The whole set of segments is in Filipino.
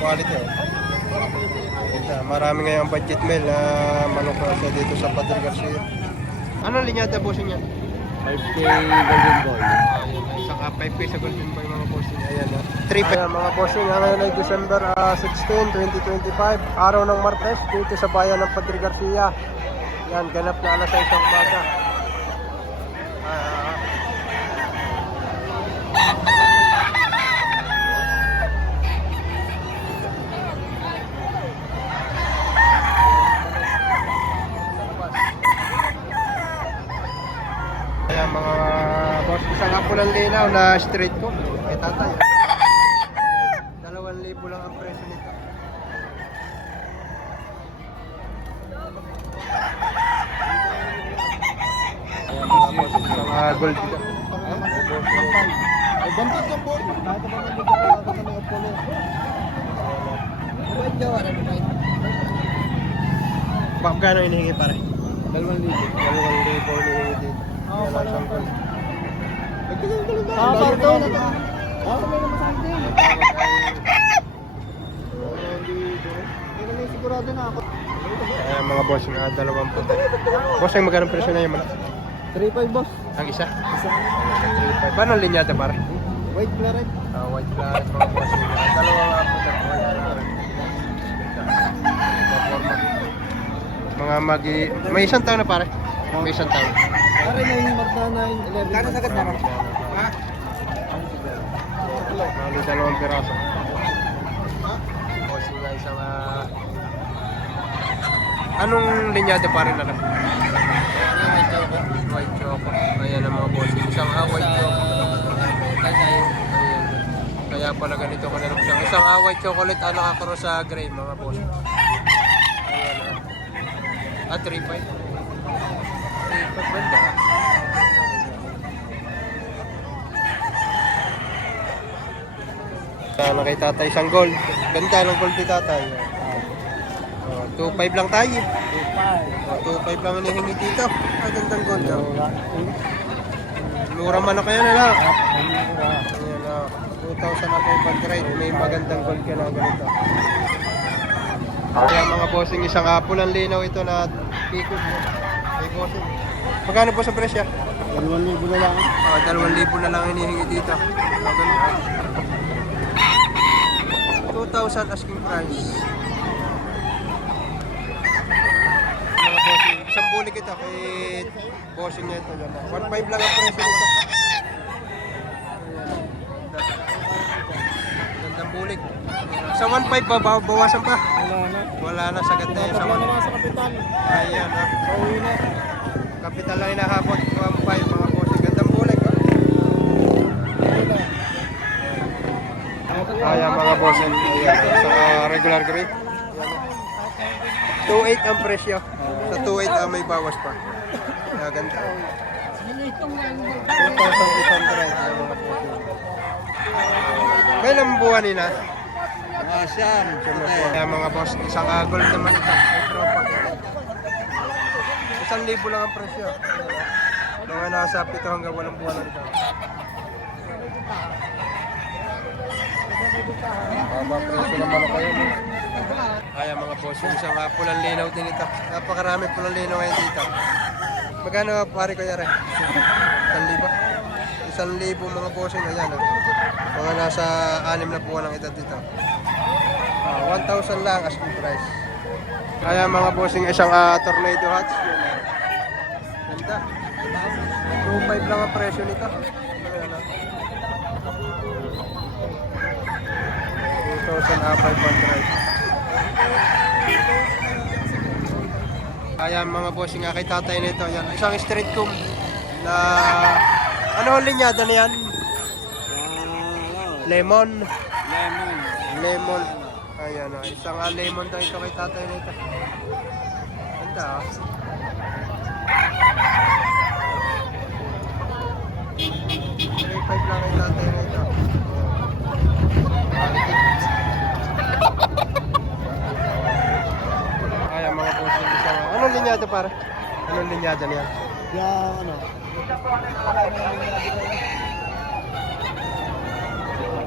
quality oh. Marami ngayon budget meal na manok sa dito sa Padre Garcia. Ano linyada bossing yan? 5K Golden Boy. Saka 5K sa Golden Boy mga bossing. Ayan na. 3 Ayan mga bossing, ngayon ay December 16, 2025. Araw ng Martes dito sa bayan ng Padre Garcia. Yan, ganap na alas 6 ng umaga. Ayan mga boss, isang apulang linaw na straight ko. Kay tatay. 2,000 lang ang presyo nito. Ayan mga boss, isang gold dito. Ay, bantot ka po. Bakit ka ba nabigyan ako ng Apollo? Mabait ka, wala mabait. Magkano hinihingi pare? 2,000. 2,000 hinihingi dito. Oo, Wala isang gold. Nagtagal-tagal ba? Parang to. May naman sa akin. Hindi na may sigurado na ako. Ayan mga boss, nga 20. Boss, ang magkano presyo na yung malaki? 3.5 boss. Ang isa? Isa. 3.5. Paano ang linyada pare? White claret. White claret mga boss. Dalawang apo sa white claret. Mga magi... May isang taon na pare? May isang taon. Pare na yung Marta 9, 11. Kano sagat na rin? Ha? Mali dalawang piraso. Boss nga isang... Anong linyada pare na lang? White choco. Ayan ang mga boss. Isang white choco. Ayan. Kaya pala ganito ko na lang siya. Isang white chocolate nakakaro sa gray mga boss. Ayan. 3.5. 3.5 banda. Kay tatay isang gold. Ganda ng gold ni tatay. 2.5 lang tayo. 2.5 lang hinihingi dito. Gandang gold. Mura man na kaya na lang. 2,500. May magandang gold ka na ganito. Kaya mga bossing, isang pulang linaw ito na pikot mo. May bossing. Magkano po sa presya? 2,000 na lang. 2,000 na lang hinihingi dito. Maganda. 2,000 asking price. Mga bossing, isang bulik ito kay bossing niya ito. 1.5 lang ang presyo nito. Gandang bulik. Sa 1.5 ba, bawasan pa? Wala na. Wala na, sagad na yun sa Wala naman sa kapitan. Ayan ha. Pauwi na. Kapital lang inahabot. 1.5 mga bossing. Gandang bulik. Ayan mga bossing. Ayan. Sa regular grade. 2.8 ang presyo. Sa 2.8 may bawas pa. Kaya ganda. 2,800. Kailan buwan nila? Siyam. Kaya mga boss, isang gold naman ito. May tropa. 1,000 lang ang presyo. Mga nasa 7 hanggang 8 buwan lang ito. Baba presyo naman ako kayo. Kaya mga boss, yung isang pulang linaw din ito. Napakarami pulang linaw ngayon dito. Magkano pare ko yari? 1,000? 1,000 mga bossing. Ayan mga nasa 6 na buwan lang ito dito. 1,000 lang asking price. Kaya mga bossing, isang tornado hats. Ganda. 2.5 lang ang presyo nito. Ayan 2,500. Kaya mga bossing nga kay tatay nito. Yan. Isang straight comb na ano ang linyada na yan? Lemon. Lemon. Ayan o. Isang lemon daw ito kay tatay nito. Ganda o. 3.5 lang kay tatay nito. Kaya mga bossing isang... Anong linyada para? Anong linyada niya? Kaya ano?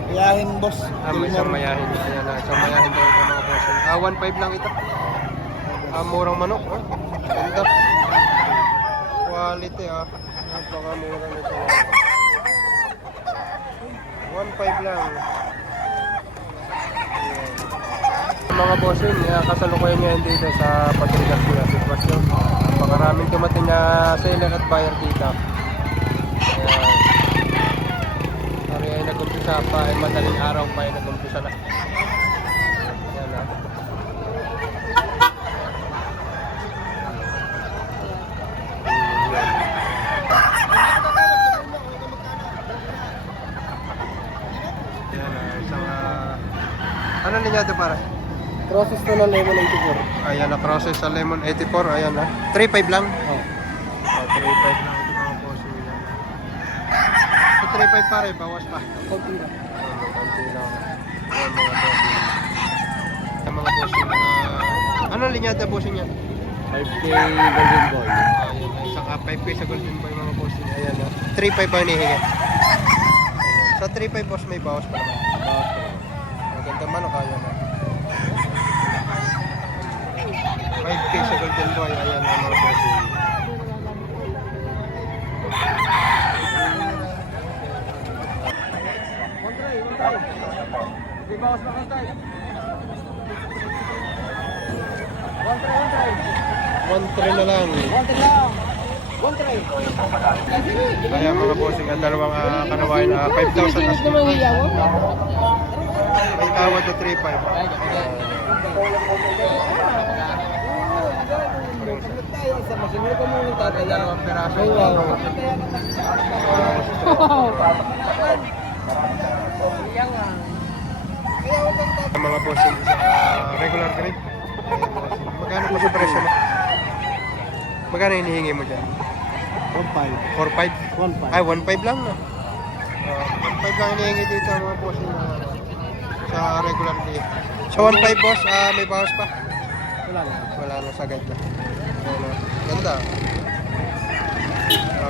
Iyahin, boss. May isang mayahin. Ayan na, isang mayahin daw ito mga bossing. 1.5 lang ito. Murang manok. Ganda. Quality napakamura nito. 1.5 lang. Ayan. Mga bossing, kasalukuyan ngayon dito sa Patrigas Kuya sitwasyon. Napakaraming dumating na seller at buyer dito. Ayan. Pari ay nag-umpisa pa, ay madaling araw pa ay nag-umpisa na. Ayan na. Ayan na, isang ano linyado para? Process to ng Lemon 84. Ayan na, process sa Lemon 84. Ayan na. 3.5 lang. Oh. 3.5 lang ito mga bossing. Ito 3.5 pare, bawas pa. Konti na. Konti lang. Ayan mga bossing. Ayan mga bossing. Ano linyada bossing yan? 5K Golden Boy. Ayan na. Isang 5K sa Golden Boy mga bossing. Ayan na. 3.5 ang hinihingi. Sa 3.5 boss may bawas pa naman. Maganda manok. Ayan na. 5K sa Golden Boy. Ayan na mga bossing. Di bawas pa kantay. 1.3 na lang. 1 lang. 1 try. Ayan mga bossing, ang dalawang kanaway na 5,000 na split price. May tawad na 3.5. Dalawang piraso. Ang mga bossing, regular grade. Magkano po sa presyo mo? Magkano hinihingi mo dyan? 4.5? 1.5. Ay, 1.5 lang na. 1.5 lang hinihingi dito mga bossing sa regular day. Sa 1.5 boss, may bawas pa? Wala lang. Wala na sa ganda. Ganda.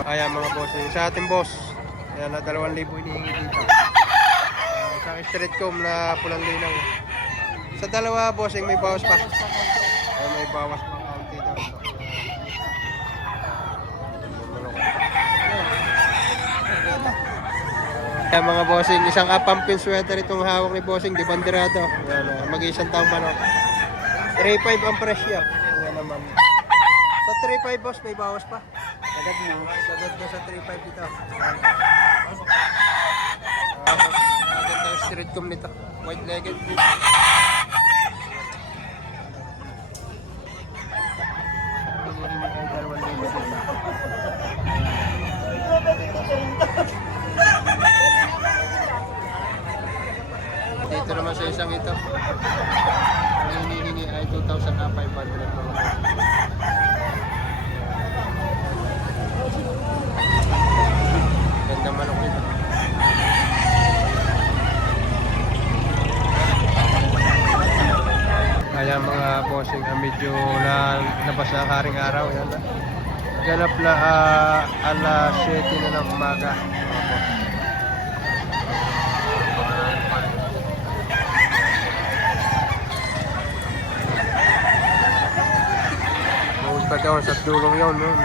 Ayan mga bossing, sa ating boss. Ayan na 2,000 hinihingi dito. Isang straight comb na pulang linaw. Sa dalawa bossing may bawas pa. May bawas pa kaunti daw. Ayan mga bossing, isang pumpkin sweater itong hawak ni bossing, di banderado. Ayan, mag-isang taong manok. 3.5 ang presyo. Ayan naman. Sa 3.5 boss, may bawas pa. Agad na. Sagad na sa 3.5 dito. Agad na straight comb nito. White legged. Dito naman sa isang ito. Ang hinihingi ay 2,500. Ganda manok nito. Kaya mga bossing, medyo labas na haring araw. Yan na. Ganap na alas 7 na ng umaga. Mga boss. Bawal pa daw sa dulong yun. Meron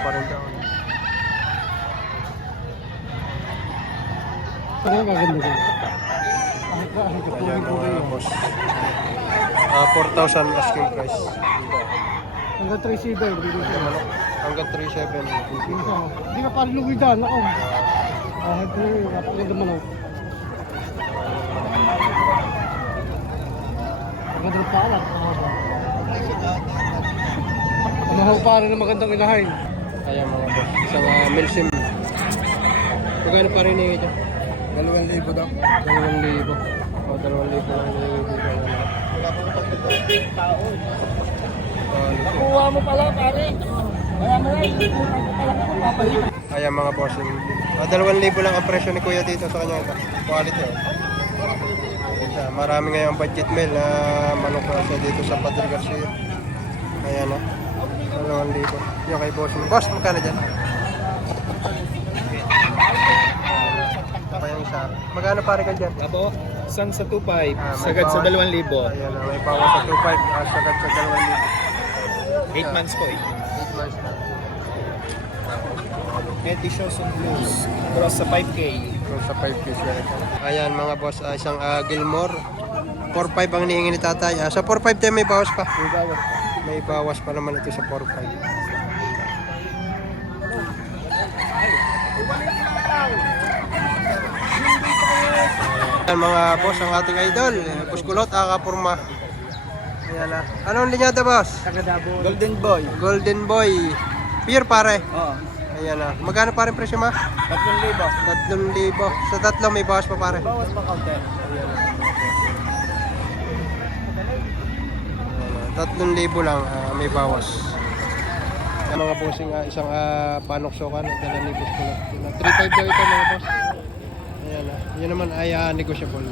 pa rin daw. Ano maganda ko? Ayan mga boss. 4,000 asking price. Hanggang 3.7. Hanggang 3,700. Hindi ka parang luwidan ako. Ito yung napakaganda manok. Maganda ng paalat. Amahaw pa rin ng magandang inahin. Ayan mga boss. Isang milsim. Magkano pa rin ito? 2,000 daw. 2,000. O 2,000 lang hinihingi dito. Nakuha mo pala pare. Kaya mo rin. Ayan mga bossing. 2,000 lang ang presyo ni Kuya dito sa kanya. Quality. Ganda. Marami ngayong budget meal na manok na siya dito sa Padre Garcia. Ayan o. 2,000. Yung kay bossing. Boss, magkano dyan? Pa yung isa. isa. Magkano pare ka dyan? Abo, isang sa 2.5, Ah, may sagad sa bawas. 2,000. Ayan na, may bawas sa 2.5, sagad sa 2,000. 8 months po eh. 8 months na. Edition Blues, cross sa 5K. So, sa 5 piece yan. Ayan mga boss, isang Gilmore. 4.5 ang nihingi ni tatay. Sa 4.5 tayo may bawas pa. May bawas po. May bawas pa naman ito sa 4.5. Ayan mga boss, ang ating idol. Buskulot, akapurma. Ayan na. Anong linyada boss? Golden Boy. Golden Boy. Pure pare. Oo. Ayan na. Magkano pare presyo ma? 3,000. 3,000. Sa tatlo may bawas pa pare. Bawas pa counter. Ayan na. 3,000 lang may bawas. Ang mga bossing isang panoksokan dala ni boss ko. 3.5 daw ito mga boss. Ayan na. Yun naman ay negotiable.